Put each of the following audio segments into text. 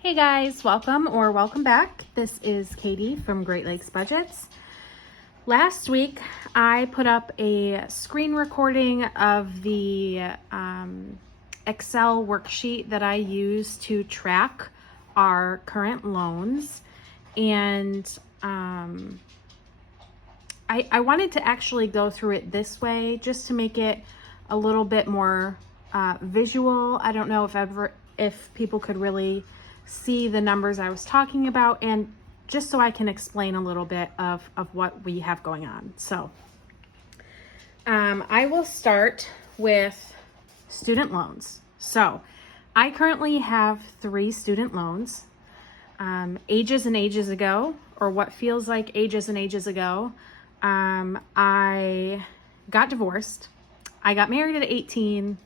Hey guys, welcome back. This is Katie from Great Lakes Budgets. Last week, I put up a screen recording of the Excel worksheet that I use to track our current loans. And I wanted to actually go through it this way just to make it a little bit more visual. I don't know if people could really see the numbers I was talking about, and just so I can explain a little bit of what we have going on. So I will start with student loans. So I currently have 3 student loans. Ages and ages ago, or what feels like ages and ages ago, I got divorced. I got married at 18,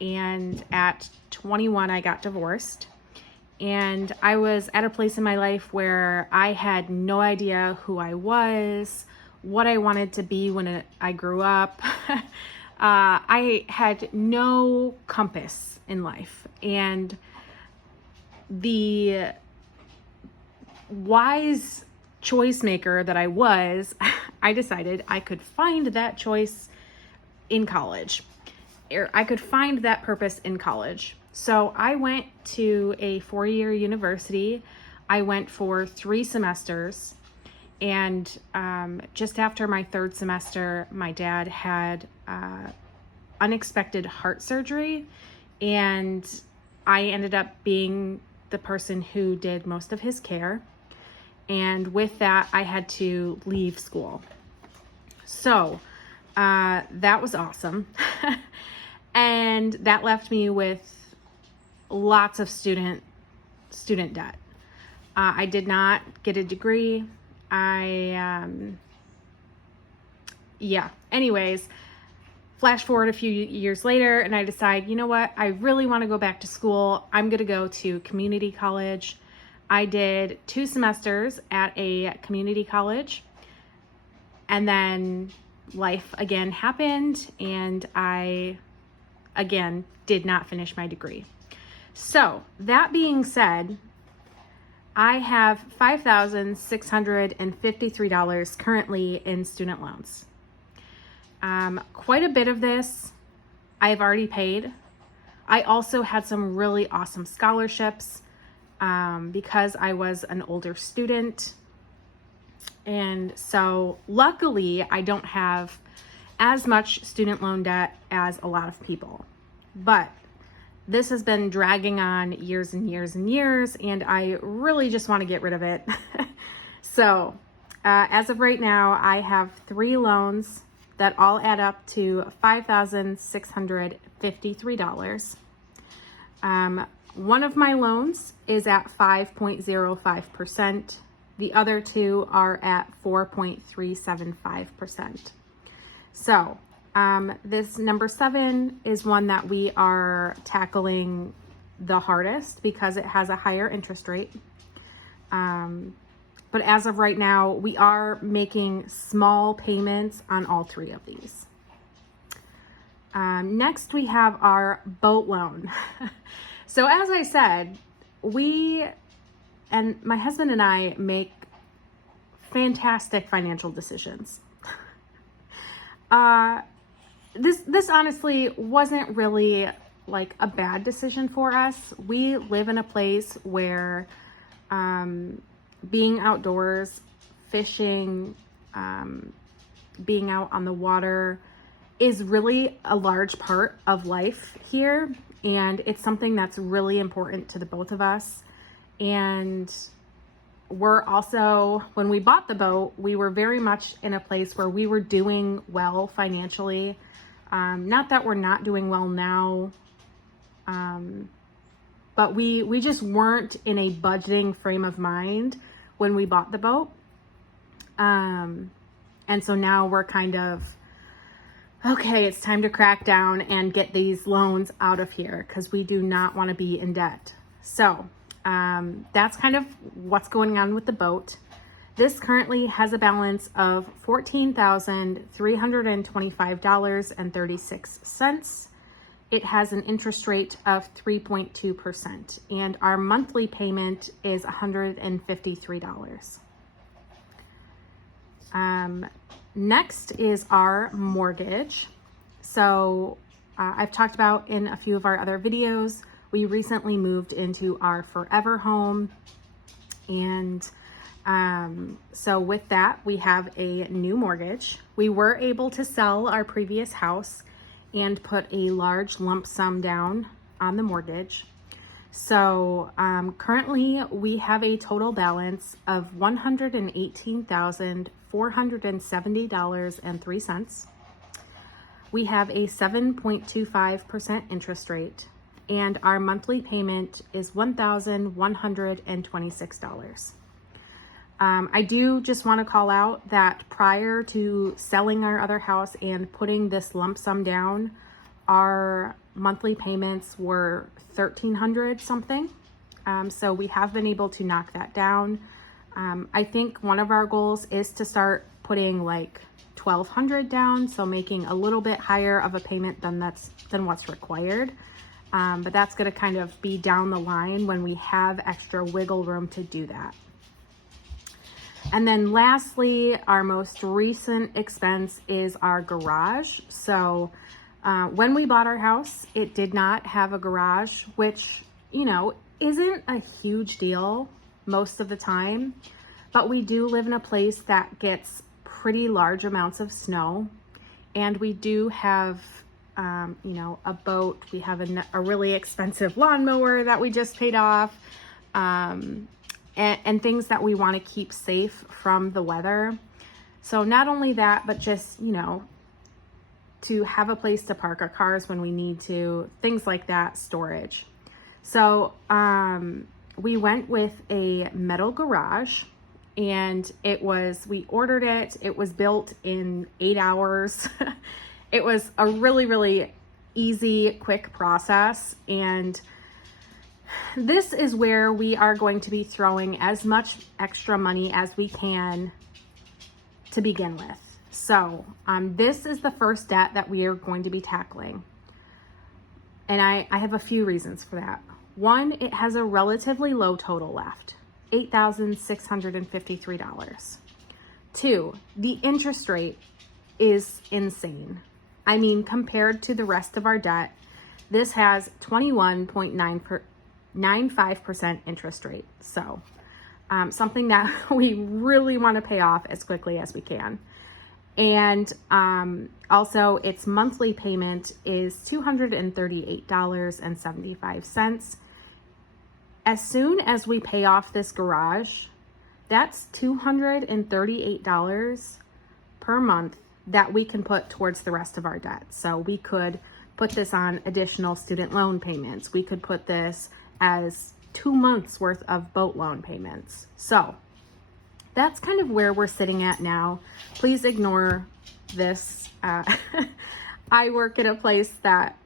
and at 21 I got divorced. And I was at a place in my life where I had no idea who I was, what I wanted to be when I grew up. I had no compass in life. And the wise choice maker that I was, I decided I could find that choice in college. I could find that purpose in college. So I went to a 4-year university. I went for 3 semesters. And just after my 3rd semester, my dad had unexpected heart surgery. And I ended up being the person who did most of his care. And with that, I had to leave school. So that was awesome. And that left me with lots of student debt. I did not get a degree. Anyways, flash forward a few years later, and I decide, you know what? I really want to go back to school. I'm going to go to community college. I did 2 semesters at a community college, and then life again happened, and I again did not finish my degree. So that being said, I have $5,653 currently in student loans. Quite a bit of this I've already paid. I also had some really awesome scholarships because I was an older student. And so luckily I don't have as much student loan debt as a lot of people. But this has been dragging on years and years and years, and I really just want to get rid of it. So as of right now, I have 3 loans that all add up to $5,653. One of my loans is at 5.05%. The other 2 are at 4.375%. So this number 7 is one that we are tackling the hardest because it has a higher interest rate. But as of right now, we are making small payments on all 3 of these. Next, we have our boat loan. So as I said, my husband and I make fantastic financial decisions. This honestly wasn't really like a bad decision for us. We live in a place where being outdoors, fishing, being out on the water is really a large part of life here. And it's something that's really important to the both of us. And we're also, when we bought the boat, we were very much in a place where we were doing well financially. Not that we're not doing well now, but we just weren't in a budgeting frame of mind when we bought the boat. And so now we're kind of, okay, it's time to crack down and get these loans out of here because we do not want to be in debt. So that's kind of what's going on with the boat. This currently has a balance of $14,325.36. it has an interest rate of 3.2%, and our monthly payment is $153. Next is our mortgage. So I've talked about in a few of our other videos, we recently moved into our forever home. And so with that, we have a new mortgage. We were able to sell our previous house and put a large lump sum down on the mortgage. So currently we have a total balance of $118,470.03. We have a 7.25% interest rate, and our monthly payment is $1,126. I do just want to call out that prior to selling our other house and putting this lump sum down, our monthly payments were $1,300 something. So we have been able to knock that down. I think one of our goals is to start putting like $1,200 down, so making a little bit higher of a payment than what's required. But that's going to kind of be down the line when we have extra wiggle room to do that. And then lastly, our most recent expense is our garage. So when we bought our house, it did not have a garage, which, you know, isn't a huge deal most of the time, but we do live in a place that gets pretty large amounts of snow, and we do have, you know, a boat. We have a really expensive lawnmower that we just paid off, and things that we want to keep safe from the weather. So not only that, but just, you know, to have a place to park our cars when we need to, things like that, storage. So we went with a metal garage, and we ordered it. It was built in 8 hours. It was a really, really easy, quick process. And this is where we are going to be throwing as much extra money as we can to begin with. So this is the first debt that we are going to be tackling. And I have a few reasons for that. One, it has a relatively low total left, $8,653. Two, the interest rate is insane. I mean, compared to the rest of our debt, this has 21.95% interest rate. So something that we really want to pay off as quickly as we can. And also its monthly payment is $238.75. As soon as we pay off this garage, that's $238 per month that we can put towards the rest of our debt. So we could put this on additional student loan payments. We could put this as 2 months worth of boat loan payments. So that's kind of where we're sitting at now. Please ignore this. I work at a place that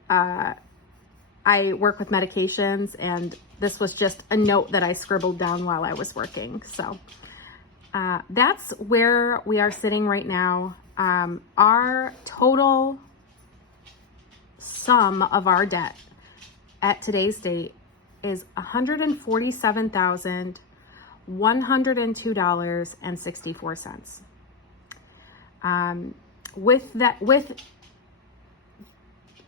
I work with medications, and this was just a note that I scribbled down while I was working. So that's where we are sitting right now. Our total sum of our debt at today's date is $147,102.64.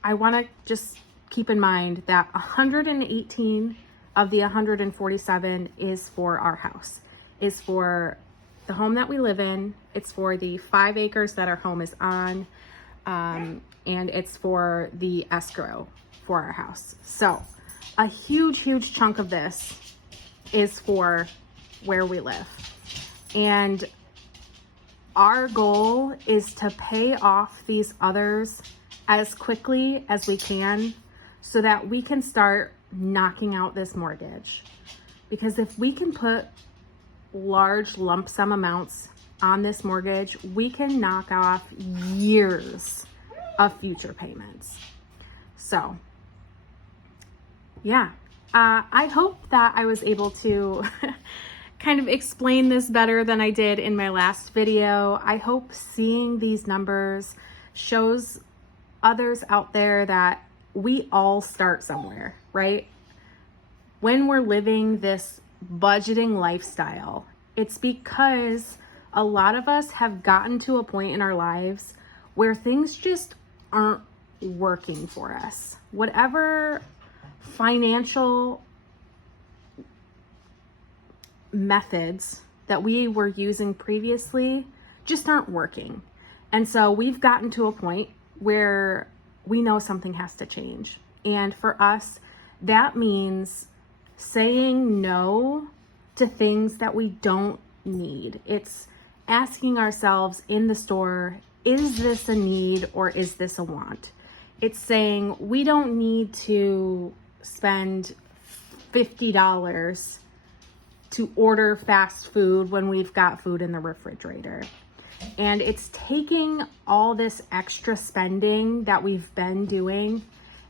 I want to just keep in mind that 118 of the 147 is for our house, is for the home that we live in. It's for the 5 acres that our home is on, and it's for the escrow for our house. So a huge chunk of this is for where we live. And our goal is to pay off these others as quickly as we can so that we can start knocking out this mortgage. Because if we can put large lump sum amounts on this mortgage, we can knock off years of future payments. So yeah, I hope that I was able to kind of explain this better than I did in my last video. I hope seeing these numbers shows others out there that we all start somewhere, right? When we're living this budgeting lifestyle, it's because a lot of us have gotten to a point in our lives where things just aren't working for us. Whatever financial methods that we were using previously just aren't working. And so we've gotten to a point where we know something has to change. And for us, that means saying no to things that we don't need. It's asking ourselves in the store, is this a need or is this a want? It's saying we don't need to spend $50 to order fast food when we've got food in the refrigerator. And it's taking all this extra spending that we've been doing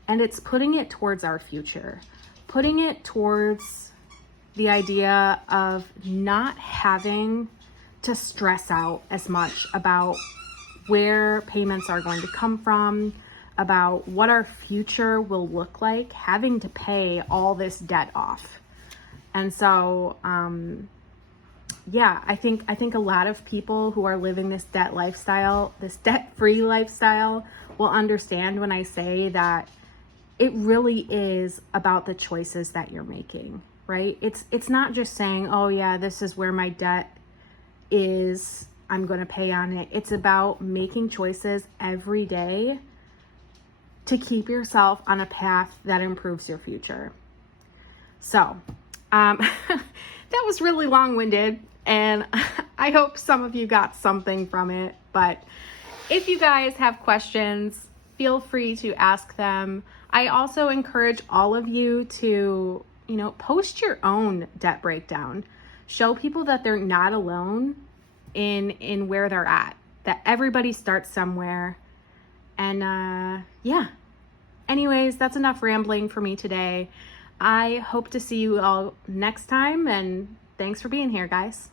and it's putting it towards our future, putting it towards the idea of not having to stress out as much about where payments are going to come from, about what our future will look like, having to pay all this debt off. And so, I think a lot of people who are living this debt lifestyle, this debt-free lifestyle, will understand when I say that it really is about the choices that you're making, right? It's not just saying, oh yeah, this is where my debt is, I'm going to pay on it. It's about making choices every day to keep yourself on a path that improves your future. So, that was really long-winded, and I hope some of you got something from it. But if you guys have questions, feel free to ask them. I also encourage all of you to, post your own debt breakdown. Show people that they're not alone in where they're at, that everybody starts somewhere. And anyways, that's enough rambling for me today. I hope to see you all next time, and thanks for being here, guys.